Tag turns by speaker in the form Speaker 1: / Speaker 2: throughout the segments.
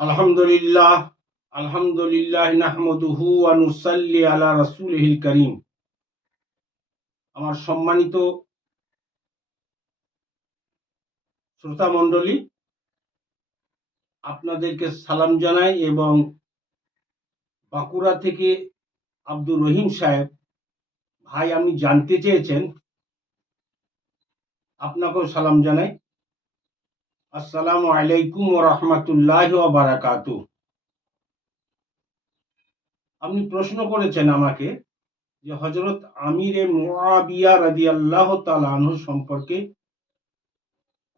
Speaker 1: আলহামদুলিল্লাহ আলহামদুলিল্লাহ নাহমদুহু ওয়া নুসাল্লি আলা রাসূলিহিল কারীম। আমার সম্মানিত শ্রোতা মণ্ডলী, আপনাদেরকে সালাম জানাই এবং বাঁকুড়া থেকে আব্দুর রহিম সাহেব, ভাই, আপনি জানতে চেয়েছেন, আপনাকেও সালাম জানাই। আসসালামু আলাইকুম রাহমাতুল্লাহি বারাকাতু আপনি প্রশ্ন করেছেন আমাকে যে হযরত আমিরে মুআবিয়া রাদিয়াল্লাহু তাআলা আনহু সম্পর্কে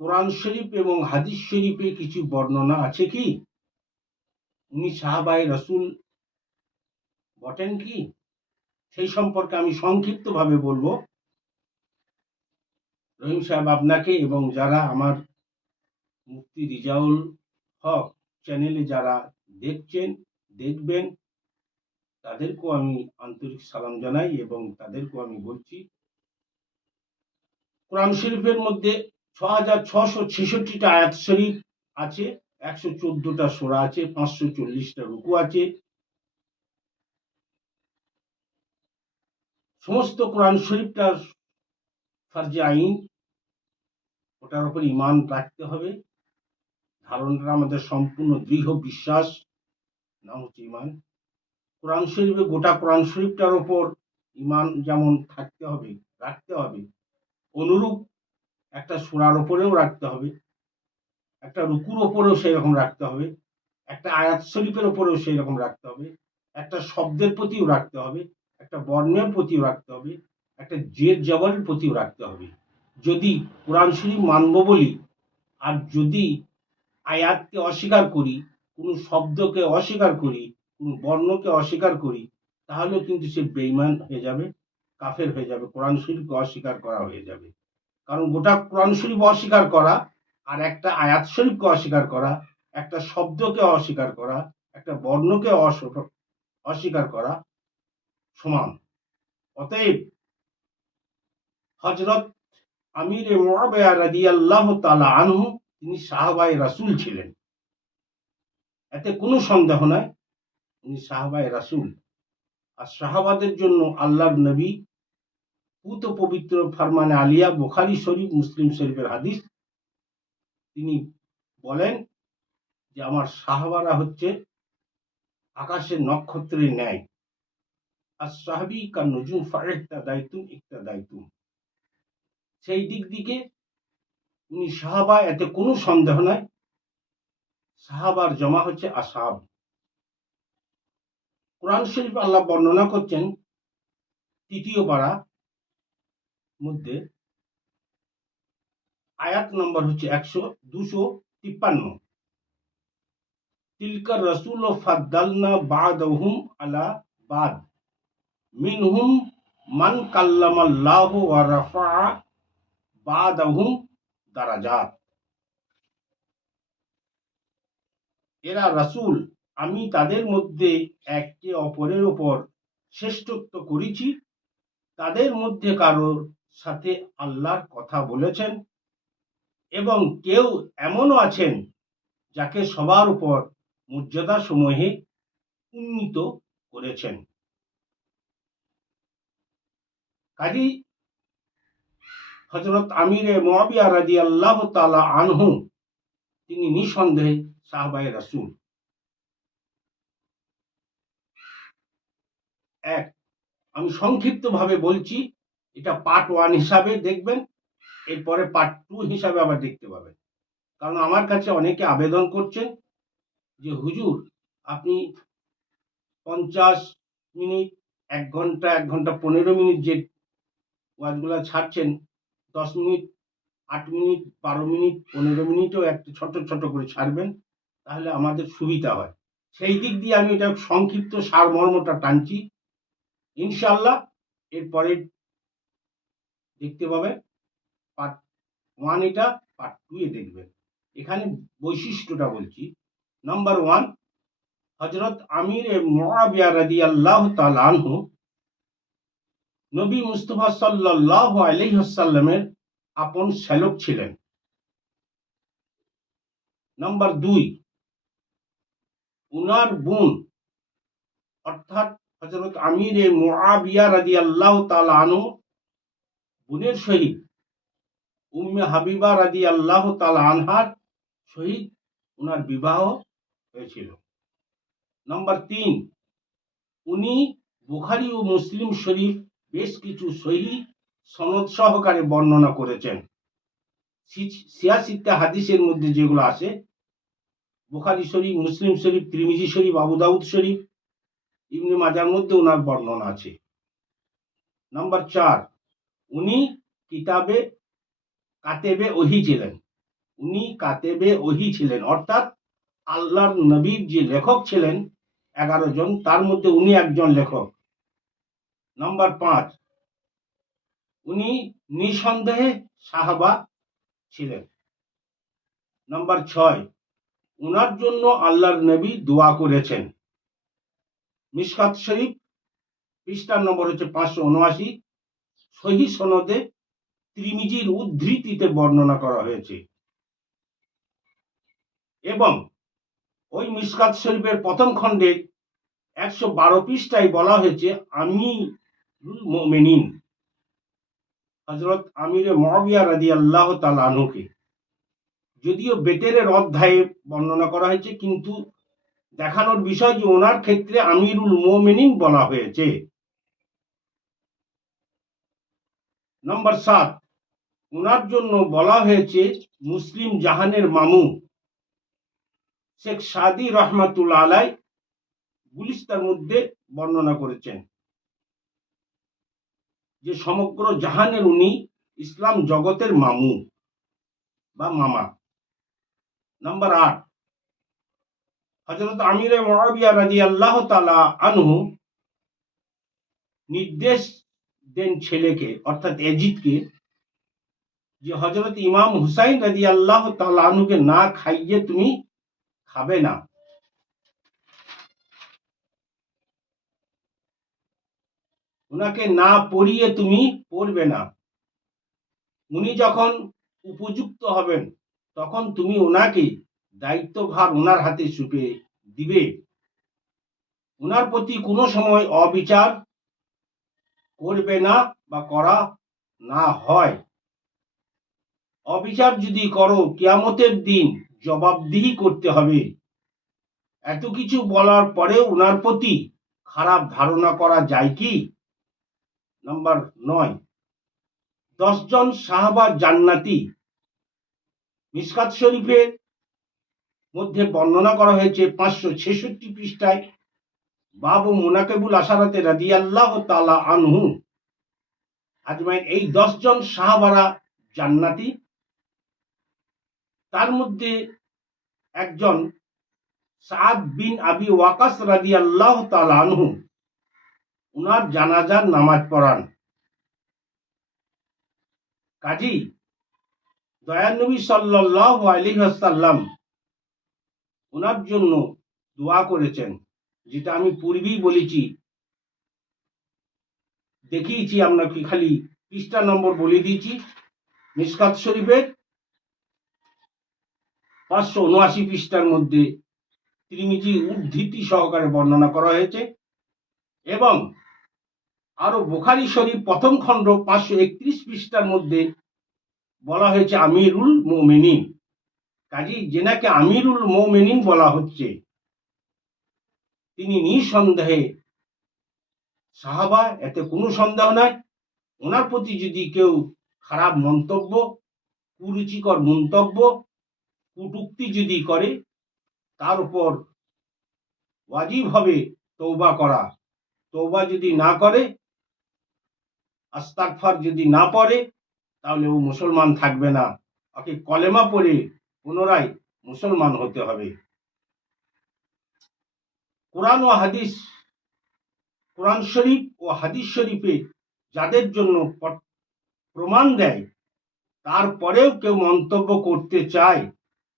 Speaker 1: কোরআন শরীফ এবং হাদিস শরীফে কিছু বর্ণনা আছে কি? উনি সাহাবায়ে রাসূল বটেন কি? সেই সম্পর্কে আমি সংক্ষিপ্তভাবে বলব। রহিম সাহেব আপনাকে এবং যারা আমার মুফতি রিজাউল হক চ্যানেলে যারা দেখছেন, দেখবেন, তাদেরকেও আমি আন্তরিক সালাম জানাই এবং তাদেরকেও আমি বলছি, কোরআন শরীফের মধ্যে ছ হাজার ছশো ছেষট্টিটা আয়াত শরীফ আছে, একশো চোদ্দটা সোরা আছে, পাঁচশো চল্লিশটা রুকু আছে। সমস্ত কোরআন শরীফটার ফার্জে আইন, ওটার উপর ইমান রাখতে হবে। ধারণাটা আমাদের সম্পূর্ণ দৃঢ় বিশ্বাস। নাম হচ্ছে ইমান কোরআন শরীফে, গোটা কোরআন শরীফটার ওপর ইমান যেমন থাকতে হবে, রাখতে হবে, অনুরূপ একটা সুরার ওপরেও রাখতে হবে, একটা রুকুর ওপরেও সেই রকম রাখতে হবে, একটা আয়াত শরীফের ওপরেও সেই রকম রাখতে হবে, একটা শব্দের প্রতিও রাখতে হবে, একটা বর্ণের প্রতিও রাখতে হবে, একটা জের জবরের প্রতিও রাখতে হবে। যদি কোরআন শরীফ মানব বলি, আর যদি আয়াতকে অস্বীকার করি, কোনো শব্দকে অস্বীকার করি, কোনো বর্ণকে অস্বীকার করি, তাহলেও কিন্তু সে বেইমান হয়ে যাবে, কাফের হয়ে যাবে, কোরআন শরীফকে অস্বীকার করা হয়ে যাবে। কারণ গোটা কোরআন শরীফ অস্বীকার করা আর একটা আয়াত শরীফকে অস্বীকার করা, একটা শব্দকে অস্বীকার করা, একটা বর্ণকে অস- অস্বীকার করা সমান। অতএব হজরত আমির মুআবিয়া রাদিয়াল্লাহু তাআলা আনহু তিনি সাহাবায়ে রাসূল ছিলেন। এতে কোনো সন্দেহ নাই, উনি সাহাবায়ে রাসূল। আর সাহাবাদের জন্য আল্লাহর নবী, পুত পবিত্র ফরমানে আলিয়া, বুখারী, শরীফ, মুসলিম শরীফের হাদিস, তিনি বলেন যে আমার সাহাবারা হচ্ছে আকাশের নক্ষত্রের ন্যায়। আর সাহাবি কার নজুম ফারেকটা দায়িত্ব একটা দায়িত্ব সেই দিক দিকে উনি সাহাবা, এতে কোনো সন্দেহ নাই। সাহাবার জমা হচ্ছে আসাব কোরআন শরীফ আল্লাহ বর্ণনা করছেন তৃতীয় পারা মধ্যে। আয়াত নম্বর হচ্ছে একশো দুশো তিপ্পান্ন। তিলকার রসুল ও ফাদ্দালনা বাদহুম আলা বাদ। মিনহুম মান কাল্লামাল্লাহ ওয়া রাফা বাদাহুম দারাজাত এরা রাসূল, আমি তাদের মধ্যে একে অপরের উপর শ্রেষ্ঠত্ব করেছি। তাদের মধ্যে কারোর সাথে আল্লাহর কথা বলেছেন এবং কেউ এমনও আছেন যাকে সবার উপর মর্যাদা সমূহে উন্নীত করেছেন। কাজী হজরত আমিরে মুআবিয়া রাদিয়াল্লাহু তাআলা আনহু, তিনি নিঃসন্দেহে সাহাবায়ে রাসুল। এক, আমি সংক্ষিপ্তভাবে বলছি, এটা পার্ট ওয়ান হিসাবে দেখবেন, এরপরে পার্ট টু হিসাবে আবার দেখতে পাবেন। কারণ আমার কাছে অনেকে আবেদন করছেন যে, হুজুর, আপনি পঞ্চাশ মিনিট, এক ঘণ্টা এক ঘণ্টা পনেরো মিনিট যে ওয়াজগুলো ছাড়ছেন দশ মিনিট, আট মিনিট, বারো মিনিট, পনেরো মিনিটও একটা ছোট ছোট করে ছাড়বেন, তাহলে আমাদের সুবিধা হয়। সেই দিক দিয়ে আমি এটা সংক্ষিপ্ত সারমর্মটা টানছি। ইনশাল্লাহ এরপরে দেখতে পাবেন পার্ট ওয়ান এটা পার্ট টু এ দেখবেন। এখানে বৈশিষ্ট্যটা বলছি। নাম্বার ওয়ান হজরত আমির মুআবিয়া রাদিয়াল্লাহু তাআলা আনহু নবী মুস্তফা সাল্লাহ আলাইহি ওয়াসাল্লামের আপন শ্যালক ছিলেন। নাম্বার দুই, উনার বোন, অর্থাৎ হজরত আমিরে মুআবিয়া রাদিয়াল্লাহু তাআলা আনহু, বোনের সহিত উম্মে হাবিবা রাদিয়াল্লাহু তাআলা আনহার সহিত উনার বিবাহ হয়েছিল। নম্বর তিন, উনি বুখারী ও মুসলিম শরীফ বেশ কিছু সহি সনদ সহকারে বর্ণনা করেছেন। সি- সিয়াসিতে হাদিসের মধ্যে যেগুলো আছে বুখারী শরীফ, মুসলিম শরীফ, ত্রিমিজি শরীফ আবু দাউদ শরীফ, ইবনে মাজার মধ্যে ওনার বর্ণনা আছে। নাম্বার চার, উনি কিতাবে কাতেবে ওহি ছিলেন। উনি কাতেবে ওহি ছিলেন, অর্থাৎ আল্লাহর নবীর যে লেখক ছিলেন, এগারো জন, তার মধ্যে উনি একজন লেখক। নাম্বার পাঁচ। উনি নিঃসন্দেহে সাহাবা ছিলেন। নাম্বার ছয়, উনার জন্য আল্লাহর নবী দোয়া করেছেন। মিসকাত শরীফ, পৃষ্ঠার নম্বর হচ্ছে পাঁচশো উনআশি, সহি সনদে ত্রিমিজির উদ্ধৃতিতে বর্ণনা করা হয়েছে। এবং ওই মিসকাত শরীফের প্রথম খণ্ডের একশো বারো পৃষ্ঠায় বলা হয়েছে, আমি হজরত আল্লাহ তালুকে যদিও বেতেরের অধ্যায়ে বর্ণনা করা হয়েছে, কিন্তু দেখানোর বিষয় যে ওনার ক্ষেত্রে আমিরুল মোমেনিন বলা হয়েছে। নম্বর সাত, ওনার জন্য বলা হয়েছে মুসলিম জাহানের মামু। শেখ সাদি রহমাতুল আলাই গুলিস্তার মধ্যে বর্ণনা করেছেন। যে সমগ্র জাহানের উনি ইসলাম জগতের মামু বা মামা। নাম্বার আট হজরত আমিরে মহাবিয়া রাজি আল্লাহ তালা আনহু নির্দেশ দেন ছেলেকে, অর্থাৎ এজিদকে, যে হজরত ইমাম হুসাইন রাজি আল্লাহ তালা আনহুকে না খাইয়ে তুমি খাবে না। ওনাকে না পড়িয়ে তুমি পড়বে না। উনি যখন উপযুক্ত হবেন, তখন তুমি ওনাকে দায়িত্বভার ওনার হাতে সুপে দিবে। ওনার প্রতি কোনো সময় অবিচার করবে না বা করা না হয়। অবিচার যদি করো, কিয়ামতের দিন জবাবদিহি করতে হবে। এত কিছু বলার পরেও ওনার প্রতি খারাপ ধারণা করা যায় কি? নাম্বার নয় দশজন সাহাবা জান্নাতি মিসকাত শরীফের মধ্যে বর্ণনা করা হয়েছে পাঁচশো ছেষট্টি পৃষ্ঠায়। বাবু মোনাকেবুল আসারাতে রাদি আল্লাহ তালা আনহু। আজমাইন, এই দশজন সাহাবারা জান্নাতি। তার মধ্যে একজন সাদ বিন আবি ওয়াকাস রাদি আল্লাহ তালা আনহু। উনার জানাজার নামাজ পড়ান। কাজী দয়ানবী সাল্লাহ আলিহাসাল্লাম ওনার জন্য দোয়া করেছেন, যেটা আমি পূর্বেই বলেছি। দেখিয়েছি আপনাকে, খালি পৃষ্ঠা নম্বর বলে দিয়েছি, মিসকাত শরীফের পাঁচশো উনআশি পৃষ্ঠার মধ্যে ত্রিমিজি উদ্ধৃতি সহকারে বর্ণনা করা হয়েছে এবং আরও বুখারি শরীফ প্রথম খণ্ড পাঁচশো একত্রিশ পৃষ্ঠার মধ্যে বলা হয়েছে আমিরুল মোমেনিন। কাজী যেনাকে আমিরুল মোমেনিন বলা হচ্ছে, তিনি নিঃসন্দেহে সাহাবা, এতে কোনো সন্দেহ নাই। ওনার প্রতি যদি কেউ খারাপ মন্তব্য, কুরুচিকর মন্তব্য, কুটুক্তি যদি করে, তার উপর ওয়াজিব হবে তৌবা করা। তৌবা যদি না করে আস্তাকফার যদি না পড়ে, তাহলে ও মুসলমান থাকবে না। ওকে কলেমা পড়ে পুনরায় মুসলমান হতে হবে। কোরআন ও হাদিস, কোরআন শরীফ ও হাদিস শরীফে যাদের জন্য প্রমাণ দেয়, তারপরেও কেউ মন্তব্য করতে চায়,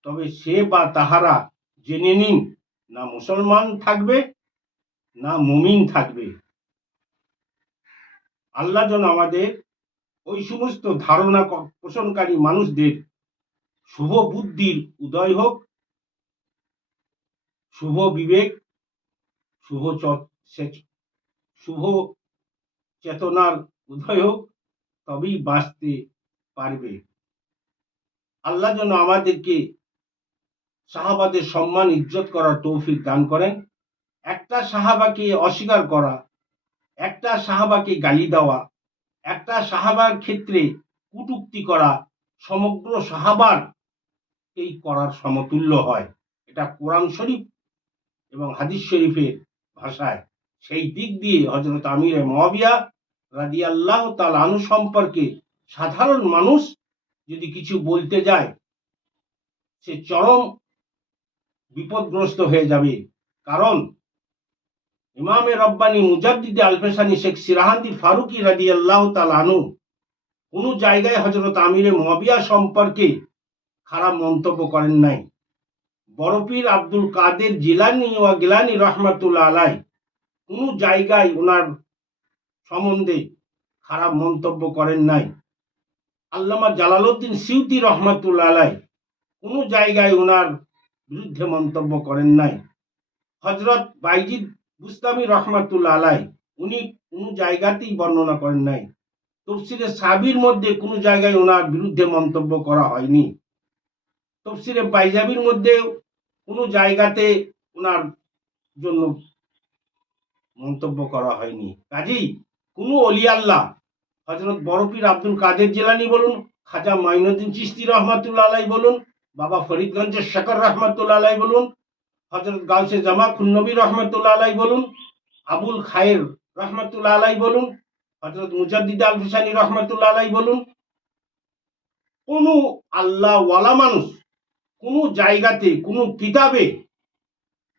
Speaker 1: তবে সে বা তাহারা জেনে নিন, না মুসলমান থাকবে, না মুমিন থাকবে। আল্লাহ যেন আমাদের ওই সমস্ত ধারণা পোষণকারী মানুষদের শুভ বুদ্ধির উদয় হোক, শুভ বিবেক, শুভ শুভ চেতনার উদয় হোক, তবেই বাঁচতে পারবে। আল্লাহ যেন আমাদেরকে সাহাবাদের সম্মান ইজ্জত করার তৌফিক দান করেন। একটা সাহাবাকে অস্বীকার করা একটা সাহাবাকে গালি দেওয়া, একটা সাহাবার ক্ষেত্রে কুটুক্তি করা, সমগ্র সাহাবার এই করার সমতুল্য হয়। এটা কোরআন শরীফ এবং হাদিস শরীফের ভাষায়। সেই দিক দিয়ে হজরত আমির মহাবিয়া রাজি আল্লাহ তাল আনু সম্পর্কে সাধারণ মানুষ যদি কিছু বলতে যায়, সে চরম বিপদগ্রস্ত হয়ে যাবে। কারণ ইমামে রব্বানি মুজাদ্দিদে আলফেসানি শেখ সিরাহান্দি ফারুকি রাজি আল্লাহ তাল আনু কোনো জায়গায় হজরত আমিরে মহাবিয়া সম্পর্কে খারাপ মন্তব্য করেন নাই। বরফির আব্দুল কাদের জিলানি ও গিলানি রহমাতুল্লাহ আলাই কোনো জায়গায় ওনার সম্বন্ধে খারাপ মন্তব্য করেন নাই। আল্লামা জালালউদ্দিন সিউতি রহমাতুল্লাহ আলাই কোনো জায়গায় ওনার বিরুদ্ধে মন্তব্য করেন নাই। হজরত বাইজিদ বুস্তামি রহমাতুল্লাহ আলাই উনি কোনো জায়গাতেই বর্ণনা করেন নাই। তফসিরে সাবির মধ্যে কোনো জায়গায় ওনার বিরুদ্ধে মন্তব্য করা হয়নি। তফসিরে বাইজাবির মধ্যে কোনো জায়গাতে ওনার জন্য মন্তব্য করা হয়নি। কাজেই কোনো আল্লাহ হজরত বরফির আব্দুল কাদের জেলানি বলুন, খাজা মাইনুদ্দিন চিস্তি রহমাতুল্লাহ আলাই বলুন, বাবা ফরিদগঞ্জের শেখর রহমাতুল্লাহ আলাই বলুন হজরত গাউসে জামা খুন্নবী রহমতুল্লাহ আলাই বলুন, আবুল খায়ের রহমতুল্লাহ আলাই বলুন হজরত মুজাদ্দিদ আল হুসানি রহমতুল্লাহ আলাই বলুন, কোন আল্লাহ ওয়ালা মানুষ কোন জায়গাতে, কোন কিতাবে,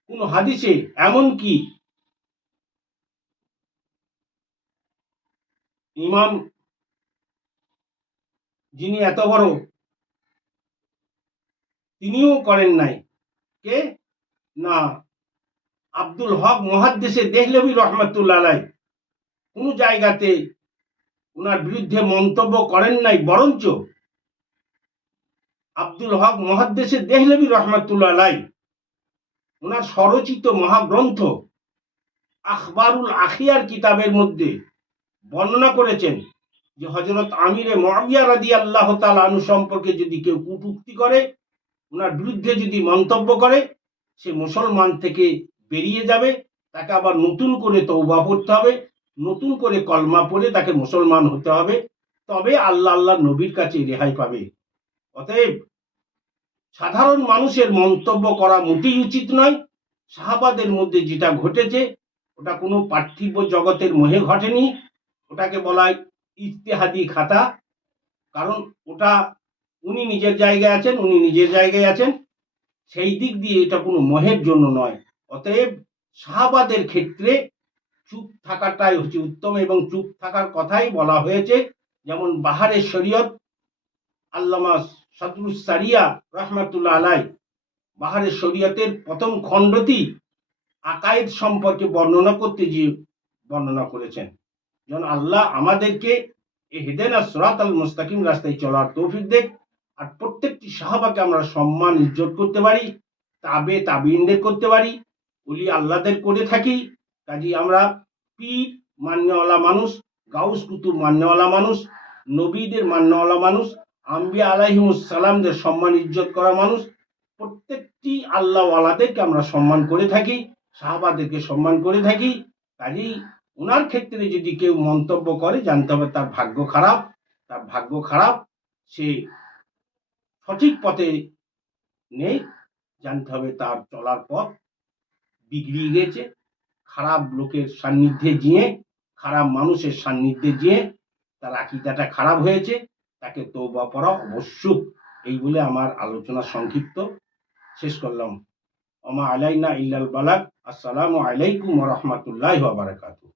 Speaker 1: কোন হাদিসে এমন কি ইমাম যিনি এত বড়, তিনিও করেন নাই। কে? না। আব্দুল হক মহাদ্দেশে দেহলবি রহমতুল্লাহ কোন জায়গাতে ওনার বিরুদ্ধে মন্তব্য করেন নাই, বরঞ্চ আব্দুল হক মহাদ্দেশে দেহলবি রহমতুল্লাহ ওনার স্বরচিত মহাগ্রন্থ আখবারুল আখিয়ার কিতাবের মধ্যে বর্ণনা করেছেন যে হজরত আমিরে মহাবিয়া রাদি আল্লাহ তাল আনু সম্পর্কে যদি কেউ কুটুক্তি করে ওনার বিরুদ্ধে যদি মন্তব্য করে সে মুসলমান থেকে বেরিয়ে যাবে, তাকে আবার নতুন করে তৌবা পড়তে হবে, নতুন করে কলমা পড়ে তাকে মুসলমান হতে হবে, তবে আল্লাহ আল্লাহ নবীর কাছে রেহাই পাবে। অতএব সাধারণ মানুষের মন্তব্য করা মোটেই উচিত নয়। সাহাবাদের মধ্যে যেটা ঘটেছে, ওটা কোনো পার্থিব জগতের মোহে ঘটেনি। ওটাকে বলা হয় খাতা। কারণ ওটা উনি নিজের জায়গায় আছেন, উনি নিজের জায়গায় আছেন। সেই দিক দিয়ে এটা কোনো মহের জন্য নয়। অতএব শাহবাদের ক্ষেত্রে চুপ থাকাটাই হচ্ছে উত্তম এবং চুপ থাকার কথাই বলা হয়েছে। যেমন বাহারের শরীয়ত আল্লামা সদরুস সারিয়া রহমাতুল্লাহ আলাই, বাহারের শরীয়তের প্রথম খণ্ডটি আকায়েদ সম্পর্কে বর্ণনা করতে গিয়ে বর্ণনা করেছেন। যেন আল্লাহ আমাদেরকে এই হেদেনা সরাত আল মুস্তাকিম রাস্তায় চলার তৌফিক দেখ আর প্রত্যেকটি সাহাবাকে আমরা সম্মান, ইজ্জত করতে পারি, তাবে, তাবিনদের করতে পারি উলি আল্লাহদের করে থাকি। কাজী আমরা পীর, মান্যওয়ালা মানুষ, গাউস কুতুব মান্যওয়ালা মানুষ, নবীদের মান্যওয়ালা মানুষ, আম্বিয়া আলাইহিমুস সালামদের সম্মান, ইজ্জত করা মানুষ, প্রত্যেকটি আল্লাহওয়ালাদেরকে আমরা সম্মান করে থাকি, সাহাবাদেরকে সম্মান করে থাকি। কাজেই ওনার ক্ষেত্রে যদি কেউ মন্তব্য করে, জানতে হবে তার ভাগ্য খারাপ, তার ভাগ্য খারাপ, সে সঠিক পথে নেই, জানতে হবে তার চলার পথ। বিগড়িয়ে গেছে, খারাপ লোকের সান্নিধ্যে গিয়ে, খারাপ মানুষের সান্নিধ্যে গিয়ে তার আকিদাটা খারাপ হয়েছে, তাকে তৌবা পড়া অবশ্যক এই বলে আমার আলোচনা সংক্ষিপ্ত। শেষ করলাম। অমা আলাইনা ইল্লাল বালাক আসসালামু আলাইকুম রহমতুল্লাহ বারাকাতুহ।